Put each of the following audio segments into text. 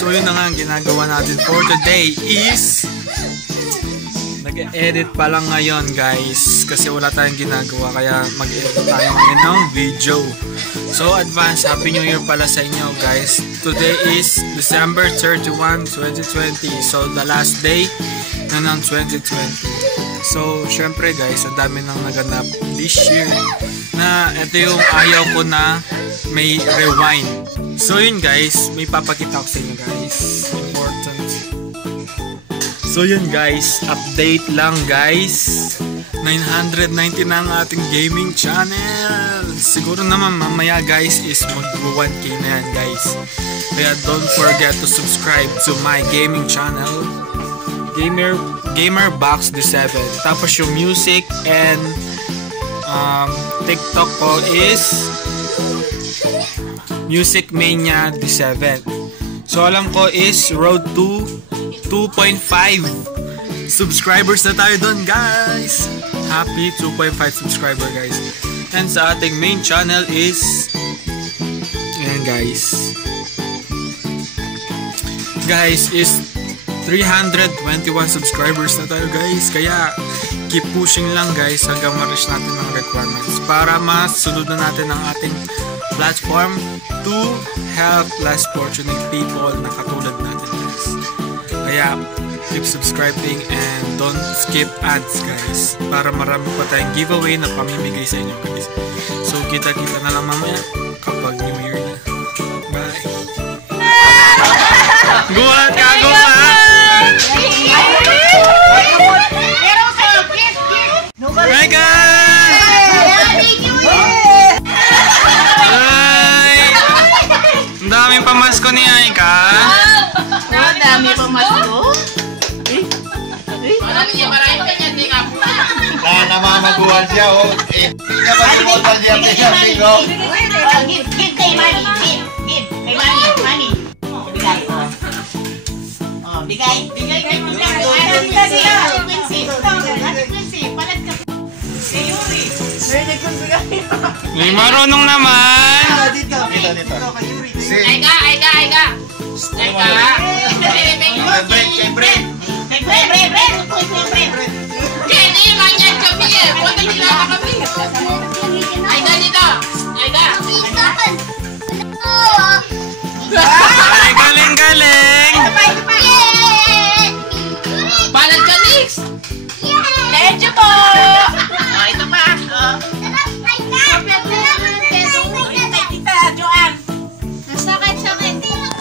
So yun na nga ang ginagawa natin for today is nag-edit pa lang ngayon guys kasi wala tayong ginagawa kaya mag-edit tayo ngayon ng video. So advance Happy New Year pala sa inyo guys. Today is December 31, 2020. So the last day na ng 2020. So syempre guys, ang dami nang naganap this year na ito yung ayaw ko na may rewind. So yun guys, may papakita ko sa inyo guys. Important. So yun guys, update lang guys. 990 na ang ating gaming channel. Siguro naman mamaya guys is mag-1K na yan guys. Kaya don't forget to subscribe to my gaming channel. Gamerbox D7. Tapos yung music and TikTok ko is Music Mania D7. So alam ko is road to 2.5 subscribers na tayo doon guys. Happy 2.5 subscriber guys. And sa ating main channel is ayan guys. Guys is 321 subscribers na tayo guys. Kaya keep pushing lang guys hanggang ma-reach natin ang requirements para masunod na natin ang ating platform to help less fortunate people na katulad natin guys. Kaya keep subscribing and don't skip ads guys para marami pa tayong giveaway na pamimigay sa inyo guys. So kita-kita na lang mamaya kapag New Year na. Bye! Gulat ka! Hi guys! Hi! Ang daming pamasko ni Aika. Ang dami pamasko? Marami niya maraming ganyan din nga po. Namamaguhan siya oh. Hindi niya malimutan siya pinasigo. Give kay Manny. Give kay Manny. Bigay. Oh, bigay. Bigay kay Manny. Quincy. Palat ka. Si Yuri. May marunong naman. Dito. Aika. Jadi banyak kami ya. Buat kita kami. Aika dito. Aika. Ay, galing! Balat ka, Nix. Medyo po. Ito pa. Tita Joanne. Sakit.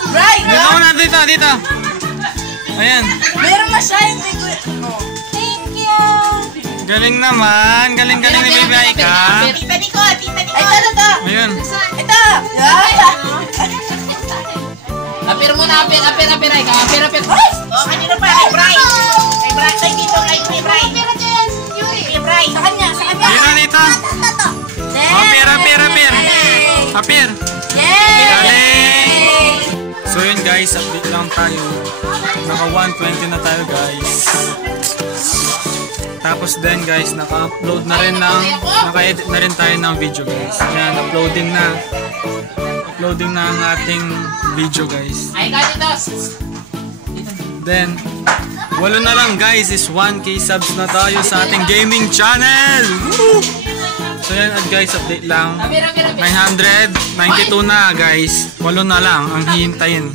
Right. Dito na, dito. Ayan. Meron na siya yung thank you. Galing naman. Galing ni Baby Aika. Tita Nicole. Ito. Ayun. Ito. Apir muna, apir, Aika. Apir. Oh, kanino pa? Kay Bray. Kay dito, kay Bray. Kay Bray. Sa kanya. Dito. Apir. Galing. So yun guys, update lang tayo. Naka 120 na tayo guys. Tapos then guys, naka-edit na rin tayo ng video guys. Ayan, uploading na ang ating video guys. Then, walo na lang guys is 1K subs na tayo sa ating gaming channel. Woo! So yan guys, update lang. 992 na guys. Walo na lang ang hihintayin.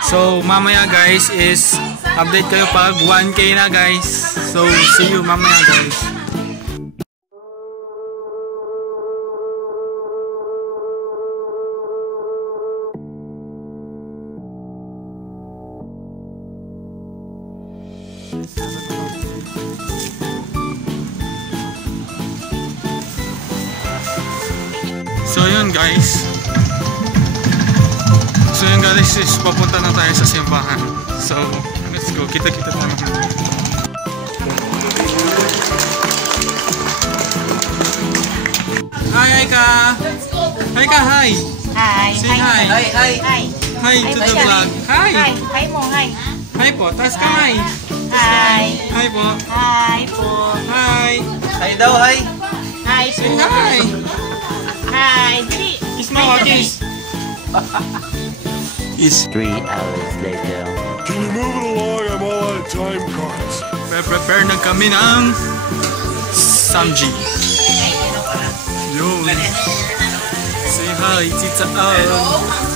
So mamaya guys is update kayo pag 1K na guys. So see you mamaya guys. So yun guys. Is papunta na tayo sa simbahan. So let's go. Kita-kita tayo. Hi Aika. Hi. Say hi. Hi to the vlog. Hi. Hi mo, hi. Hi po. Taas kamay. Hi. Hi po. Hi po. Hi. Hi daw, hi. Hi po. Say hi. Hi. Dili. Kiss mo, kiss. is 3 hours later. Can you move it along? I'm all out of time cards. prepare na kami ng Samji. Yun. Say hi, Tita Al.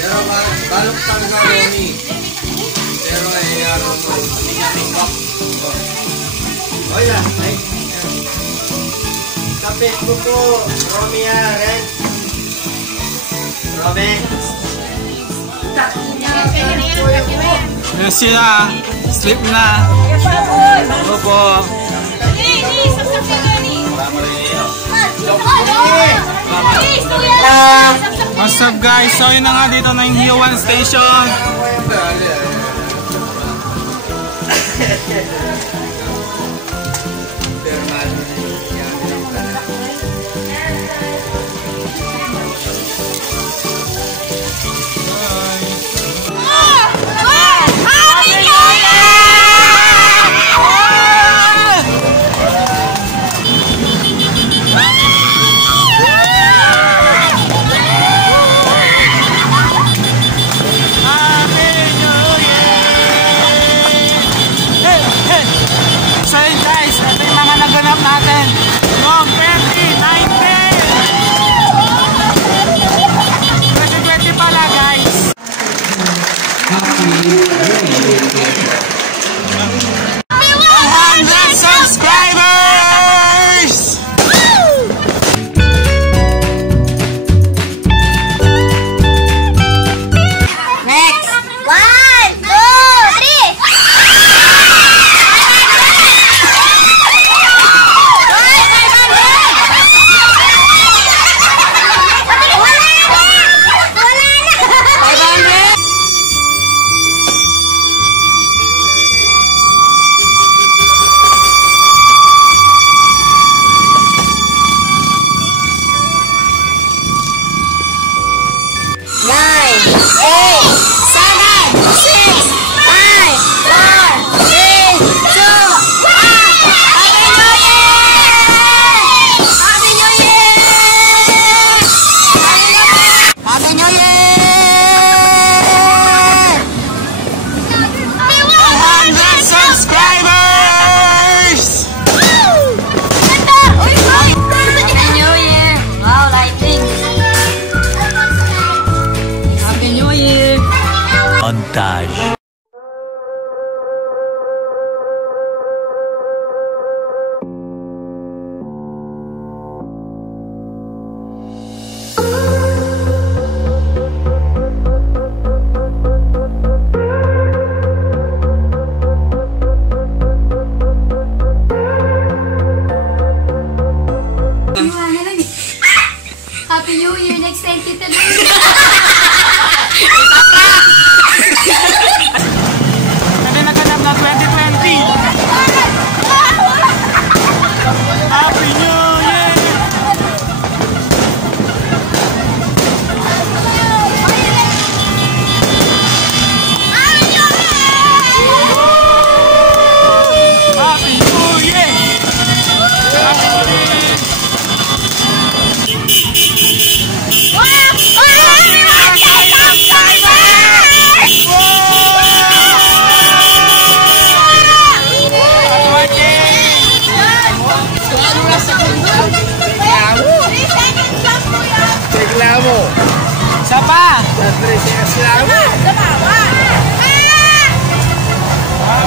Pero balok talaga Ronnie. Pero ay oh yeah, ay. Kapit ko po, Romia, Ren. Robe. Yan sila. Sleep na. Opo. What's up guys? So yun na nga dito na yung Hiwan Station.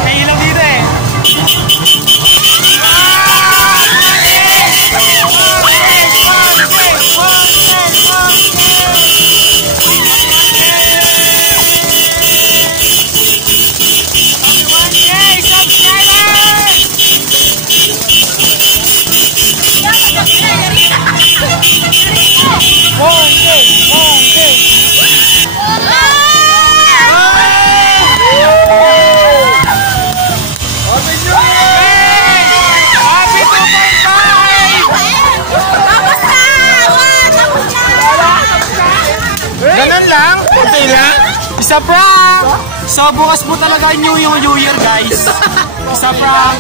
May ilaw dito eh. Ganun lang? Okay lang? Isa prank! So bukas po talaga yung New Year guys. Isa prank.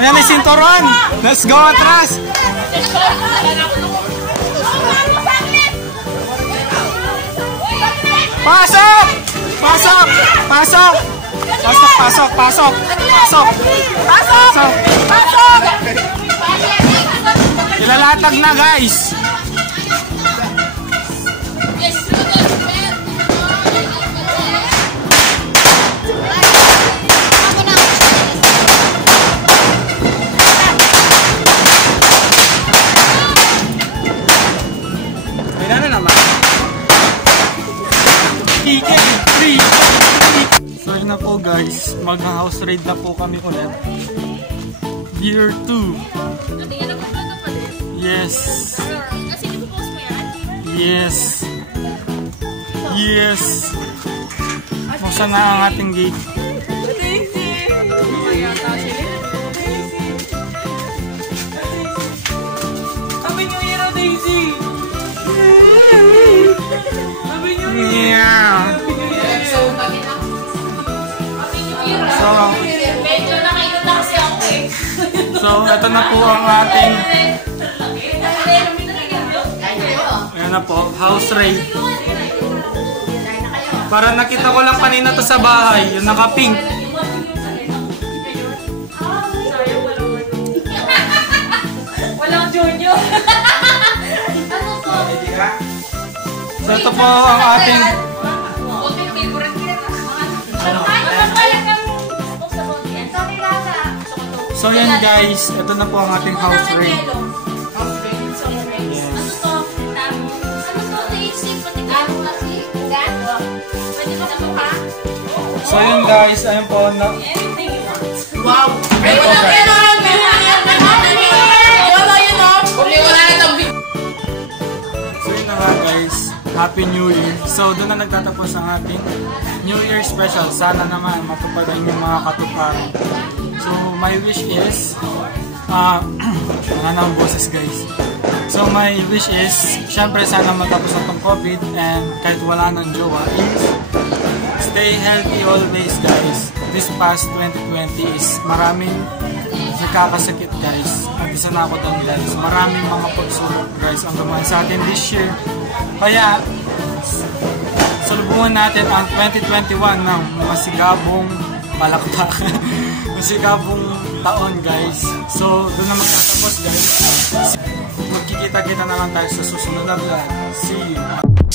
Ayan may sinturon. Let's go atras. Pasok! Pasok! Pasok! Pasok! Pasok! Pasok! Pasok! Pasok! Pasok! Ilalatag na guys. So yun na po guys, mag-house raid na po kami ulit. Year 2. Yes. Yes. Yes. Buksan na ang ating gate. Happy New Year, Daisy! Happy New Year! Yeah. So, ito na po ang ating ayan na po, house raid. Para nakita ko lang kanina to sa bahay, yung naka-pink. Walang Junyo. So, ito po ang ating so yan guys, ito na po ang ating house raid. So yun guys, ayun po na. Wow! So yun na nga guys, Happy New Year. So doon na nagtatapos ang ating New Year special. Sana naman matuparan yung mga katuparan. So my wish is wala na ang boses guys. So my wish is syempre sana matapos na itong COVID and kahit wala ng jowa is stay healthy always guys. This past 2020 is maraming nakakasakit guys. Mag-isa na ako doon guys. Maraming mga pagsulok guys ang gumawa sa atin this year. Kaya salubungan natin ang 2021 ng masigabong palakpakan. Masigabong taon guys. So doon na magtatapos guys. Magkikita-kita na lang tayo sa susunod na vlog. See you!